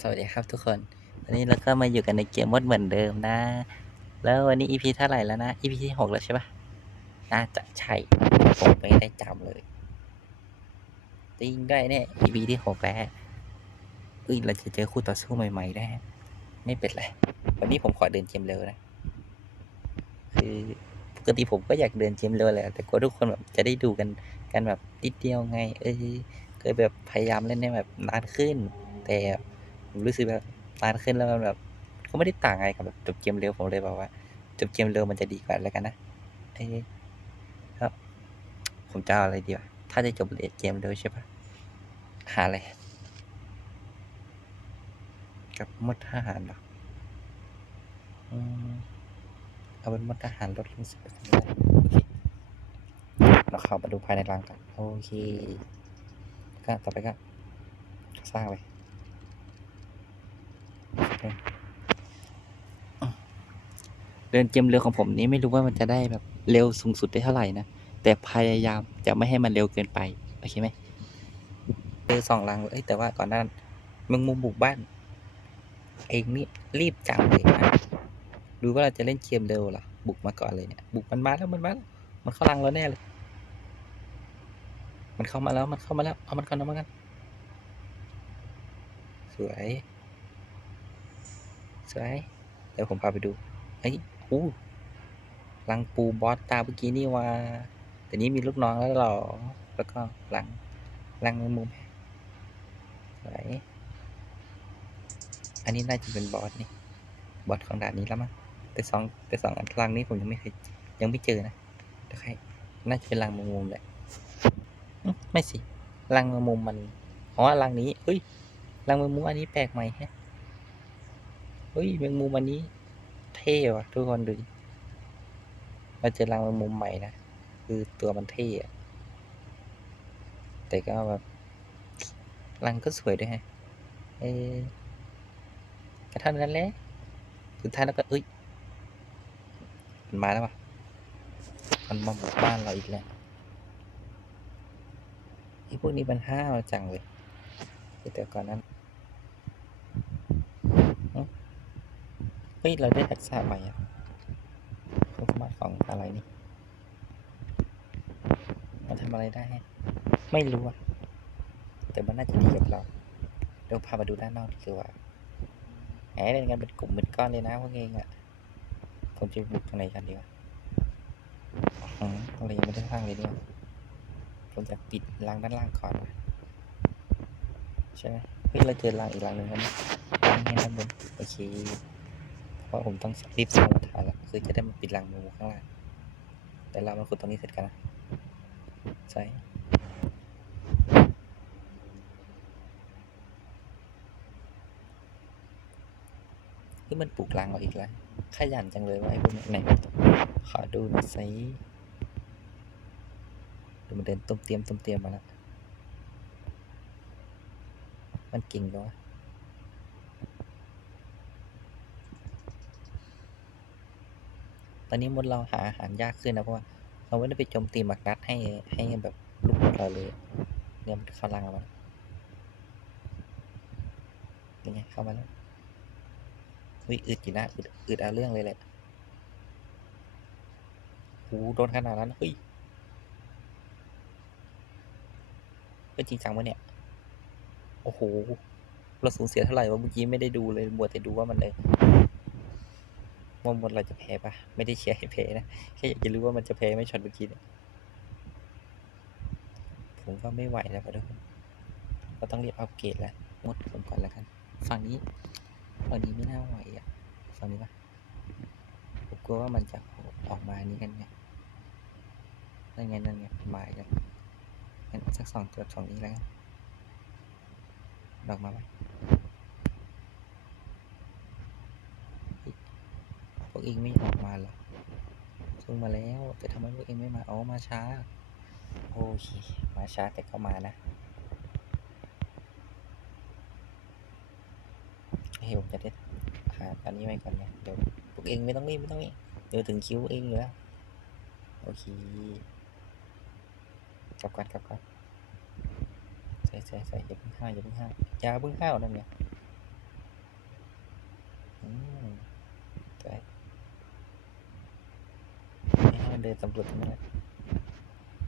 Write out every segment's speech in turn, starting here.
สวัสดีครับทุกคน วันนี้เราก็มาอยู่กันในเกมมดเหมือนเดิมนะ แล้ววันนี้ EP เท่าไหร่แล้วนะ EP ที่หกแล้วใช่ปะน่าจะใช่ผมไม่ได้จำเลยจริงได้เนี่ย EP ที่หกแล้วเอ้ยเราจะเจอคู่ต่อสู้ใหม่ ๆ ได้ ไม่เป็นไร วันนี้ผมขอเดินเกมเร็วนะ คือปกติผมก็อยากเดินเกมเร็วแหละแต่กลัวทุกคนแบบจะได้ดูกันกันแบบนิดเดียวไง เออเคยแบบพยายามเล่นให้แบบนานขึ้น แต่ ผมรู้สึกแบบนานขึ้นแล้วมันแบบก็ไม่ได้ต่างอะไรกับแบบจบเกมเร็วผมเลยบอกว่าจบเกมเร็วมันจะดีกว่าแล้วกันนะเอ้ครับผมจะเอาอะไรดีวะถ้าจะจบเกมเร็วใช่ปะหาอะไรกับมดทหารหรออืมเอาเป็นมดทหารลดลงสิบเปอร์เซ็นต์โอเคเราเข้ามาดูภายในรังกันโอเคก็ต่อไปก็สร้างเลย เดินเกมเร็วของผมนี้ไม่รู้ว่ามันจะได้แบบเร็วสูงสุดได้เท่าไหร่นะ แต่พยายามจะไม่ให้มันเร็วเกินไป โอเคไหมเจอสองลังเอ้ยแต่ว่าก่อนหน้านั้นมึงมุมบุกบ้าน เองนี่รีบจังเลยนะดูว่าเราจะเล่นเกมเร็วหรอบุกมาก่อนเลยเนี่ย บุกมันมาแล้วมันมาแล้วมันเข้าลังเราแน่เลย มันเข้ามาแล้วมันเข้ามาแล้วเอามันก่อนเอามันกันสวย สวยเดี๋ยวผมพาไปดูเฮ้ยอู้ลังปูบอสตาเมื่อกี้นี่ว่าแต่นี้มีลูกน้องแล้วหรอ แล้วก็หลังลังมงมุมสวยอันนี้น่าจะเป็นบอสนี่ บอสของด่านนี้แล้วมั้ง แต่สองแต่สองอันลังนี้ผมยังไม่เคยยังไม่เจอนะแต่ใครน่าจะเป็นลังมงมุมแหละไม่สิลังมงมุมมัน อ๋อลังนี้เฮ้ยลังมงมุมอันนี้แปลกใหม่ฮะ ฮ้ยแมงมุมอันนี้ เท่ว่ะทุกคนดูเราเจอรังแมงมุมใหม่นะคือตัวมันเท่อะแต่ก็แบบรังก็สวยด้วยไงเออก็เท่านั้นแหละสุดท้ายแล้วก็เอ้ยมันมาแล้วว่ะมันมาบุกบ้านเราอีกแล้วไอ้พวกนี้มันห้าวจังเลยแต่ก่อนนั้น ฮ้ย เราได้ทักษะใหม่อะความสามารถของอะไรนี่ มันทำอะไรได้ ไม่รู้อะแต่มันน่าจะดีกับเรา เดี๋ยวพามาดูด้านนอกดีกว่าแหมเล่นกันเป็นกลุ่มเป็นก้อนเลยนะพวกเองอะผมจะบุกทางไหนกันดีวะอืมอะไรยังไม่ได้สร้างเลยเนี่ย ผมจะปิดรังด้านล่างก่อนใช่ไหมเฮ้ยเราเจอรังอีกรังหนึ่งแล้วนะรังนี้ด้านบนโอเค ราะผมต้องรีบสร้างฐานแล้วคือจะได้มาปิดรังงูข้างล่างแต่เรามาขุดตรงนี้เสร็จกันนะใช่คือมันปลูกรังเราอีกแล้วขยันจังเลยว่าไอ้พวกนี้ไหนขอดูหน่อยสิดูมันเดินต้มเตรียมต้มเตรียมมาแล้วมันเก่งจังวะ ตอนนี้มดเราหาอาหารยากขึ้นนะเพราะว่าเราไม่ได้ไปโจมตีมักนัดให้ให้แบบลูกเราเลยเนี่ยมันเข้ารังเราแล้วนี่ไงเข้ามาแล้ววิอึดอยู่นะอึดอึดเอาเรื่องเลยแหละโหโดนขนาดนั้นเฮ้ยเป็นจริงจังวะเนี่ย โอ้โห เราสูญเสียเท่าไหร่วะเมื่อกี้ไม่ได้ดูเลยมัวแต่ดูว่ามันเลย ว่าหมดเราจะแพ้ปะไม่ได้เชียร์ให้แพ้นะ แค่อยากจะรู้ว่ามันจะแพ้ไหม่ช็อตเมื่อกี้เนี่ยผมก็ไม่ไหวแล้วครับทุกคนก็ต้องรีบอัปเกรดแล้วงดผมก่อนแล้วกัน ฝั่งนี้ฝั่งนี้ไม่น่าไหวอะฝั่งนี้ปะผมกลัวว่ามันจะออกมานี้กันไงนั่นไงนั่นไงมาอีกแล้วงั้นสักสองตัวสองนี้แล้วกันดอกมาไหม พ วกเองไม่ออกมาหรอส่งมาแล้วแต่ทำไมพวกเองไม่มา อ๋อ มาช้า โอเค มาช้าแต่ก็มานะเฮ้ยผมจะได้หาอันนี้ไว้ก่อนเนี่ยเดี๋ยวพวกเองไม่ต้องรีบไม่ต้องรีบเดี๋ยวถึงคิวเองอยู่แล้ว โอเค กลับก่อนกลับก่อนใส่ใส่ใส่อย่าเพิ่งห้าวอย่าเพิ่งห้าวอย่าเพิ่งห้าวนั่นเนี่ย เดินสำรวจตรงนั้น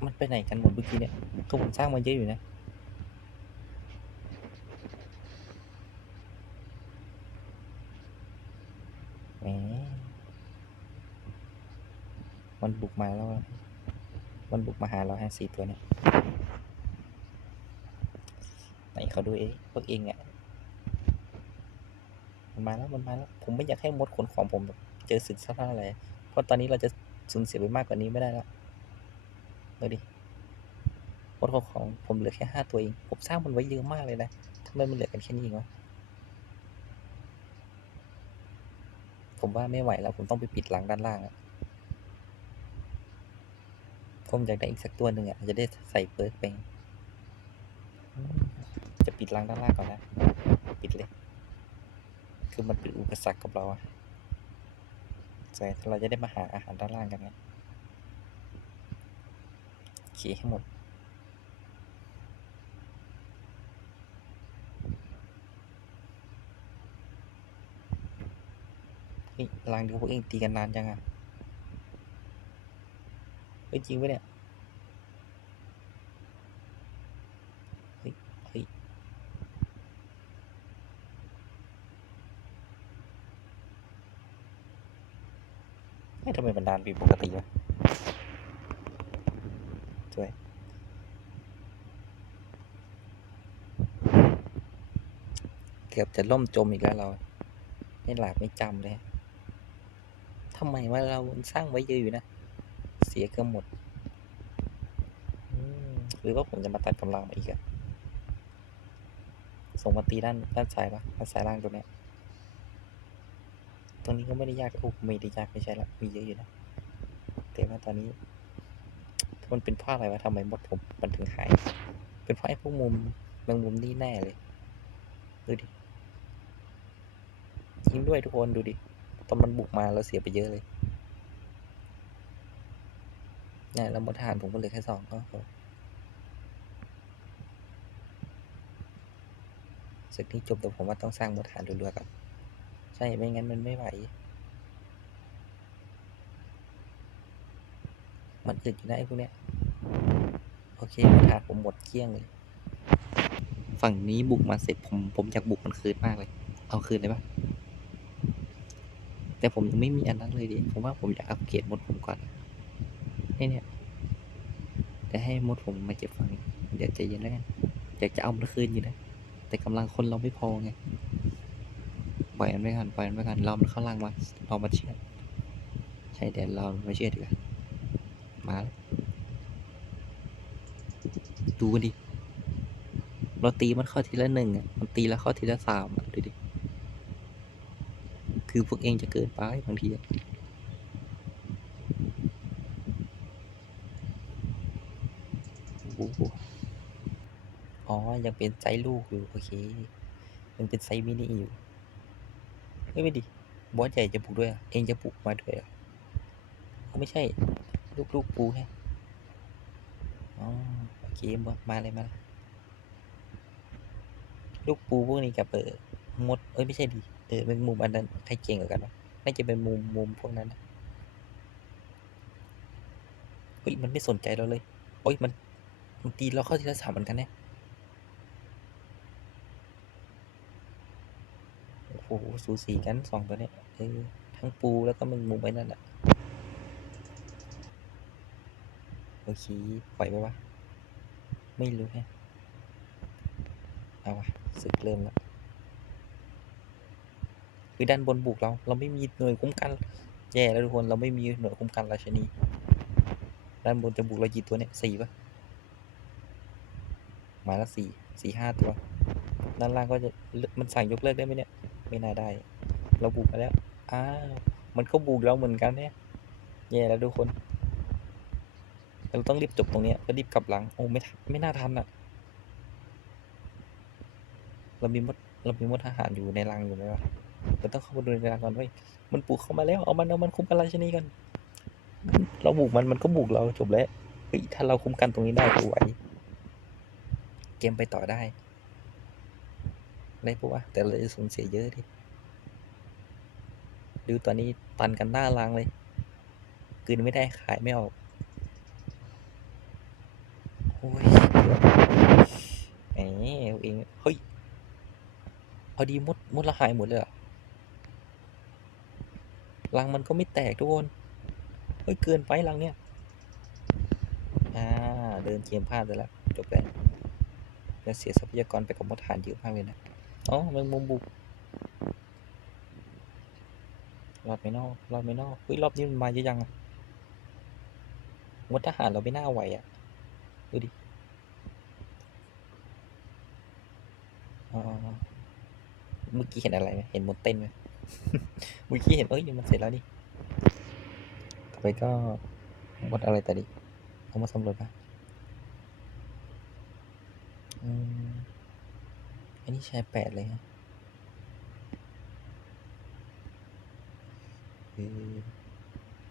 มันไปไหนกันหมดเมื่อกี้เนี่ยก็ผมสร้างมาเยอะอยู่นะแหมมันบุกมาแล้ว มันบุกมาหาเราแฮะสี่ตัวเนี่ย ไหนเขาดูเอ๊ะพวกเองเนี่ยมันมาแล้วมันมาแล้ว ผมไม่อยากให้มดขนของผมแบบเจอศึกสักเท่าไหร่เพราะตอนนี้เราจะ สูญเสียไปมากกว่านี้ไม่ได้แล้วดูดิมดของผมเหลือแค่ห้าตัวเอง ผมสร้างมันไว้เยอะมากเลยนะทำไมมันเหลือกันแค่นี้เองวะผมว่าไม่ไหวแล้ว ผมต้องไปปิดหลังด้านล่างอะผมอยากได้อีกสักตัวหนึ่งอะจะได้ใส่เปิร์กไป จะปิดหลังด้านล่างก่อนนะ ปิดเลย คือมันเป็นอุปสรรคกับเราอะ ใช่เราจะได้มาหาอาหารด้านล่างกันไงเขี่ให้หมดลางเดียวพวกเองตีกันนานจังอะเฮ้ยจริงปะเนี่ย เฮ้ย เฮ้ย ไม่ทำไมมันนานผิดปกติวะช่วยเกือบจะล่มจมอีกแล้วเราไม่หลับไม่จำเลยทำไมว่าเราสร้างไว้เยอะอยู่นะ เสียเกือบหมดหรือว่าผมจะมาตัดกำลังมาอีกอะส่งมาตีด้านด้านซ้ายปะด้านซ้ายล่างตรงเนี้ย รงนี้ก็ไม่ได้ยากโอ้ไม่ได้ยากไม่ใช่ละมีเยอะอยู่นะแต่ว่าตอนนี้มันเป็นเพราะอะไรวะทำไมมดผมมันถึงหาย เป็นเพราะไอ้พวกมุมแมงมุมนี่แน่เลยดูดิจริงด้วยทุกคนดูดิตอนมันบุกมาเราเสียไปเยอะเลยเนี่ยแล้วมดทหารผมก็เหลือแค่สองก็พอศึกนี้จบแต่ผมว่าต้องสร้างมดทหารรัวๆก่อน ใช่ไม่งั้นมันไม่ไหว มันอึดอยู่นะไอ้พวกเนี้ย โอเคมดทหาผมหมดเกลี้ยงเลย ฝั่งนี้บุกมาเสร็จผมผมอยากบุกมันคืนมากเลย เอาคืนได้ปะแต่ผมยังไม่มีอันนั้นเลยดิ ผมว่าผมอยากอัปเกรดมดผมก่อนเนี่ยเนี่ยแต่ให้มดผมมาเก็บฝั่งเดี๋ยวใจเย็นแล้วกัน อยากจะเอามันคืนอยู่นะ แต่กำลังคนเราไม่พอไง ปล่อยมันไปก่อนปล่อยมันไปก่อนรอมันเข้าล่างมาเรามาเชื่อดใช่เดี๋ยวเรามาเชื่อดดีกว่ามาแล้วดูกันดิเราตีมันเข้าทีละหนึ่งอะมันตีแล้วเข้าทีละสามอะดูดิคือพวกเองจะเกินไปบางทีอะโอ้โหอ๋อ ยังเป็นไซส์ลูกอยู่ โอเค ยังเป็นไซส์มินิอยู่ ฮ้ยไม่ดิบอสใหญ่จะปลูกด้วยเองจะปลูกมาด้วยเหรออ๋อไม่ใช่ลูกลูกปูแฮะอ๋อโอเคบอสมาเลยมาเลยลูกปูพวกนี้กับเปิดมดเอ้ยไม่ใช่ดิเออเป็นมุมอันนั้นใครเก่งกว่ากันวะน่าจะเป็นมุมมุมพวกนั้นนะเฮ้ยมันไม่สนใจเราเลยโอ้ยมันมันตีเราเข้าทีละสามเหมือนกันเนี่ย โอ้โหสูสีกันสองตัวเนี้ยเออทั้งปูแล้วก็มึงมุมไอ้นั่นแหละโอเคปล่อยไปวะ ไม่รู้แฮะเอาวะศึกเริ่มแล้วคือด้านบนบุกเรา เราไม่มีหน่วยคุ้มกันแย่แล้วทุกคนเราไม่มีหน่วยคุ้มกันราชนีด้านบนจะบุกเรากี่ตัวเนี่ยสี่ปะมาละสี่สี่ห้าตัว ด้านล่างก็จะมันสั่งยกเลิกได้ไหมเนี่ย ไม่น่าได้ เราบุกมาแล้ว อ้าว มันก็บุกเราเหมือนกันเนี่ยแย่แล้วทุกคน เราต้องรีบจบตรงนี้ยก็รีบกลับหลัง โอ้ไม่ไม่น่าทันอะ เรามีมด เรามีมดทหารอยู่ในรังอยู่ไหมวะเราต้องเข้ามาดูในรังก่อนเว้ย มันปลูกเข้ามาแล้ว เอามันเอามันคุมกันราชนีกัน เราบุกมันมันก็บุกเราจบแล้วเฮ้ยถ้าเราคุมกันตรงนี้ได้ก็ไหว เกมไปต่อได้ ได้ปะวะแต่เราจะสูญเสียเยอะดิดูตอนนี้ตันกันหน้ารังเลยกลืนไม่ได้ขายไม่ออกโอ้ยเอาเองเฮ้ยพอดีมดมดละหายหมดเลยอะรังมันก็ไม่แตกทุกคน เฮ้ย เกินไปรังเนี้ยอ่า เดินเกมพลาดไปแล้ว จบแล้วจะเสียทรัพยากรไปกับมดฐานเยอะมากเลยนะ อ๋อแมงมุมบุกรอดไม่นอกรอดไม่นอกเฮ้ยรอบนี้มันมาเยอะยังมดทหารเราไม่น่าไหวอะ ดูดิอ๋อเมื่อกี้เห็นอะไรไหมเห็นมดเต้นไหมเมื่อกี้เห็นเอ้ยมันเสร็จแล้วนี่ ต่อไปก็มดอะไรแต่ดิเอามาสำรวจปะอืม อันนี้ใช้แปดเลยฮะ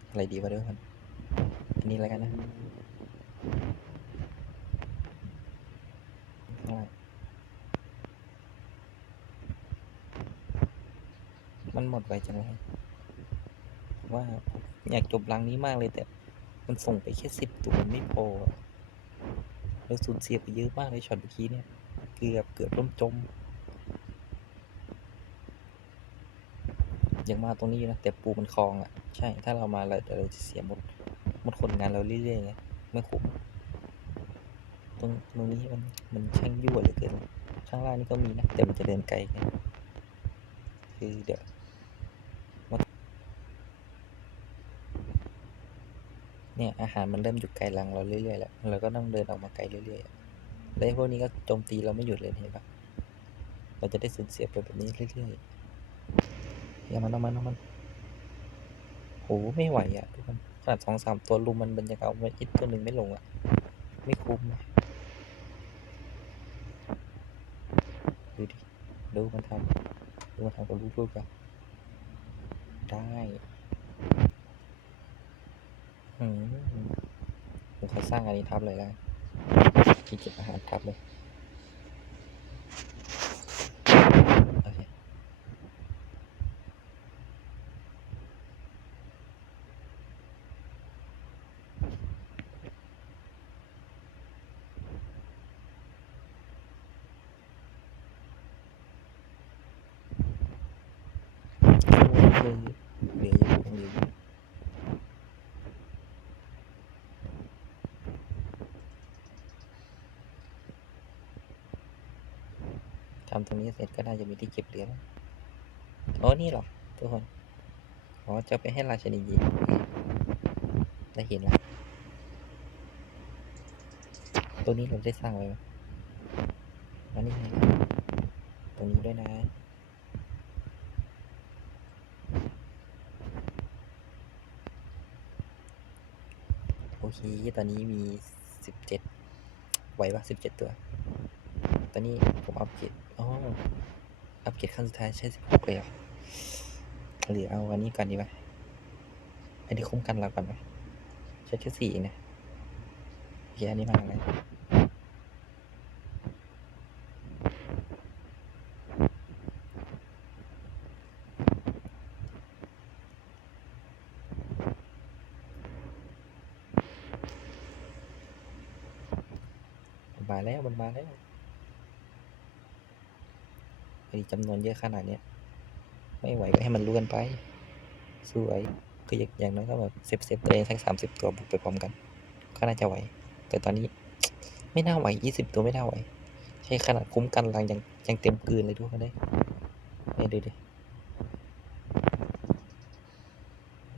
อะไรดีวะเดี๋ยวกันอันนี้อะไรกันนะมันหมดไวจังเลยว่าอยากจบรังนี้มากเลยแต่มันส่งไปแค่สิบตัวมันไม่พออะเราสูญเสียไปเยอะมากเลยช็อตเมื่อกี้เนี่ย เกือบเกือบล่มจมยังมาตรงนี้นะ แต่ปูมันคลองอะ ใช่ ถ้าเรามาเราเราจะเสียหมดหมดคนงานเราเรื่อยๆไงไม่คุ้มตรงตรงนี้มันมันช่างยั่วเหลือเกิน ข้างล่างนี่ก็มีนะ แต่มันจะเดินไกลไงคือเดี๋ยวเนี่ยอาหารมันเริ่มอยู่ไกลรังเราเรื่อยๆแล้วเราก็ต้องเดินออกมาไกลเรื่อยๆ แล้วไอ้พวกนี้ก็โจมตีเราไม่หยุดเลยเห็นปะเราจะได้สูญเสียไปแบบนี้เรื่อยๆอย่ามันเอามันเอามันโหไม่ไหวอะทุกคนขนาดสองสามตัวลุมมันบรรยากาศมันอิดตัวหนึ่งไม่ลงอะ ไม่คุ้มนะดูดิดูมันทำดูมันทำกับลูกๆกันได้อืมผมขอสร้างอันนี้ทับเลยแล้ ที่เก็บอาหารทับเลย โอเค คือเหลืออยู่ตรงนี้ ทำตรงนี้เสร็จก็น่าจะมีที่เก็บเหรียญโอ้นี่หรอทุกคนอ๋อจะไปให้ราชนียิงได้เห็นล้วตัวนี้เราได้สร้างไว้ไหมอันนี้ไงตรงนี้ด้วยนะโอเค ตอนนี้มีสิบเจ็ดไหวปะสิบเจ็ดตัว ตอนนี้ผมอัปเกรด อัปเกรดขั้นสุดท้ายใช้สิบหกเลยหรอหรือเอาอันนี้ก่อนดีไหมอันนี้คุ้มกันเราก่อนไหมใช้แค่สี่นะโอเคอันนี้มาเลยมันมาแล้วมันมาแล้ว จำนวนเยอะขนาดเนี้ย ไม่ไหวก็ให้มันล้วนไป สวยคือย่างอย่างน้อยก็แบบเซฟเซฟตัวเองสักสามสิบตัวบุกไปพร้อมกัน ก็น่าจะไหว แต่ตอนนี้ไม่น่าไหวยี่สิบตัวไม่น่าไหว ใช้ขนาดคุ้มกันรังยังยังเต็มกลืนเลยทุกคนได้เฮ้ยดูดิ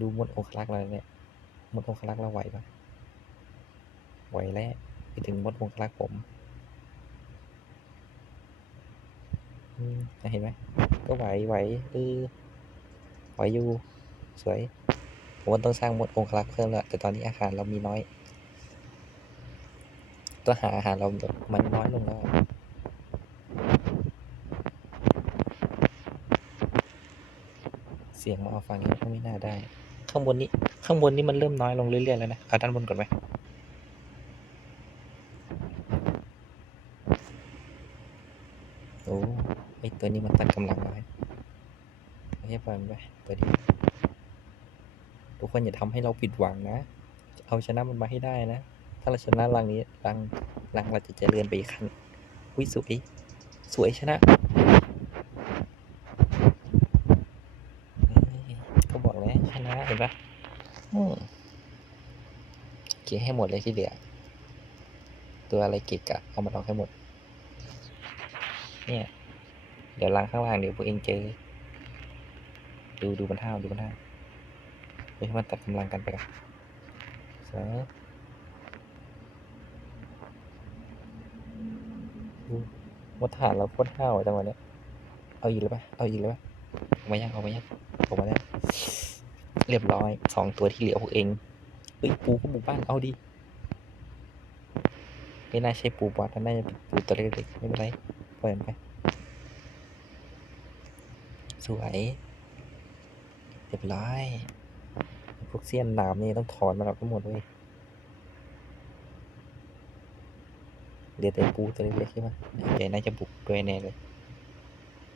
ดูมดองคลักษ์เราเนี่ยมดองคลักเราไหวปะไหวแล้วไปถึงมดองคลักผมอืม เห็นไหม ก็ไหวไหวเออไหวอยู่ สวย ผมว่าต้องสร้างมดองคลักษ์เพิ่มแล้วแต่ตอนนี้อาหารเรามีน้อย ตัวหาอาหารเรามันน้อยลงแล้วเสียงมาเอาฟังนี้ก็ไม่น่าได้ ข้างบนนี้ ข้างบนนี้มันเริ่มน้อยลงเรื่อยๆแล้วนะเอาด้านบนก่อนไหมโอ้ไอ ตัวนี้มันตัดกำลังไม่ใช่ปล่อยมันไปตัวนี้ทุกคนอย่าทำให้เราผิดหวังนะ เอาชนะมันมาให้ได้นะ ถ้าเราชนะรังนี้รังรังเราจะเจริญไปอีกขั้นวิสวยสวยชนะเฮ้ยก็บอกแล้วชนะเห็นปะเกี่ยให้หมดเลยที่เหลือ ตัวอะไรเกะกะเอามาลองให้หมด เนี่ย เดี๋ยวรังข้างล่างเดี๋ยวพวกเองเจอ ดูดูมันท่าดูมันท่าเฮ้ยมันตัดกำลังกันไปกันเสวยดูวัดฐานเราโคตรห้าวจังหวะเนี้ยเอาอีกเลยปะเอาอีกเลยปะออกมายังออกมายังออกมาแล้วเรียบร้อยสองตัวที่เหลือพวกเองเฮ้ยปูก็บุกบ้านเอาดิไม่น่าใช่ปูบอสนะน่าจะเป็นปูตัวเล็กๆไม่เป็นไรปล่อยมันไป สวยเรียบร้อยพวกเสี้ยนหนามนี่ต้องถอนมันออกทั้งหมดเลยเดี๋ยวแต่ปูตัวเล็กๆใช่ไหมเดี๋ยวน่าจะบุกด้วยแน่เลย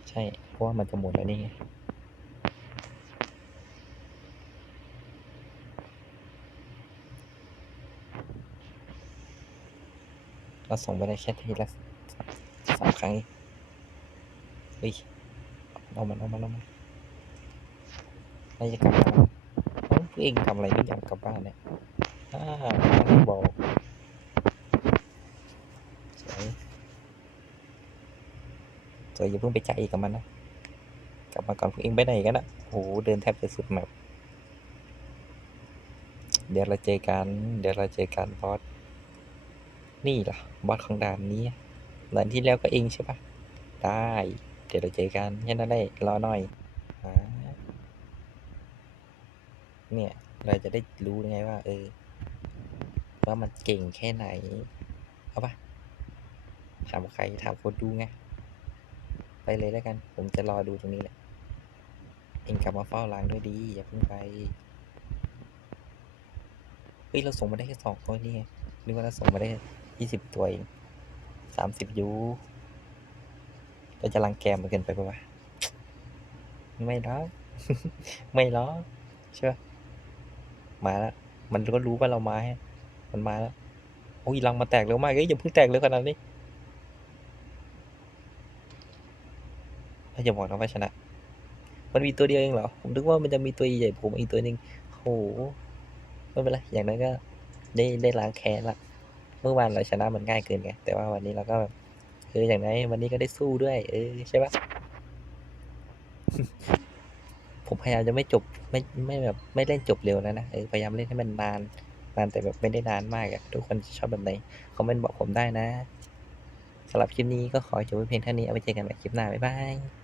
ใช่ เพราะว่ามันจะหมดแล้วนี่ไงเราส่งไปได้แค่ทีละสามครั้งองเฮ้ย เอามันเอามันเอามันนาจะกลับบ้านเอ้าพวกเองทำอะไรไม่อยากกลับบ้านเนี่ยอ่าไม่บอกสวยสวยอย่าเพิ่งไปใจกับมันนะกลับมาก่อนพวกเองไปไหนกันนะโอ้โหเดินแทบจะสุดแมปเดี๋ยวเราเจอกัน เดี๋ยวเราเจอกันบอส นี่เหรอบอสของด่านนี้ด่านที่แล้วก็เองใช่ปะได้ ดี๋ยวเราเจอกันแค่นั้นได้รอหน่อยเนี่ยเราจะได้รู้ไงว่า เออ ว่ามันเก่งแค่ไหน เอาปะถามใครถามคนดูไง ไปเลยแล้วกัน ผมจะรอดูตรงนี้แหละ เองกลับมาเฝ้าร้านด้วยดี อย่าเพิ่งไปเฮ้ยเราส่งมาได้แค่สองตัวนี่ไงนึกว่าเราส่งมาได้ยี่สิบตัวเองสามสิบยู เราจะรังแกมันเกินไปปะวะไม่หรอไม่หรอกเชื่อมาแล้ว มันก็รู้ว่าเรามาฮะมันมาแล้วโอ้ยรังมาแตกเร็วมากเอ้ยอย่าเพิ่งแตกเร็วขนาดนี้ถ้าจะบอกนะว่าชนะ มันมีตัวเดียวเองเหรอ ผมนึกว่ามันจะมีตัวใหญ่ผมอีกตัวหนึ่งโหไม่เป็นไร อย่างนั้นก็ได้ได้ล้างแค้นละ เมื่อวานเราชนะมันง่ายเกินไง แต่ว่าวันนี้เราก็แบบ เอออย่างไรวันนี้ก็ได้สู้ด้วย เออใช่ปะผมพยายามจะไม่จบไม่ไม่แบบไม่เล่นจบเร็วแล้วนะเออพยายามเล่นให้มันนานนานแต่แบบไม่ได้นานมากอะทุกคนชอบแบบไหนคอมเมนต์บอกผมได้นะสำหรับคลิปนี้ก็ขอจบไว้เพียงเท่านี้เอาไว้เจอกันใหม่คลิปหน้าบ๊ายบาย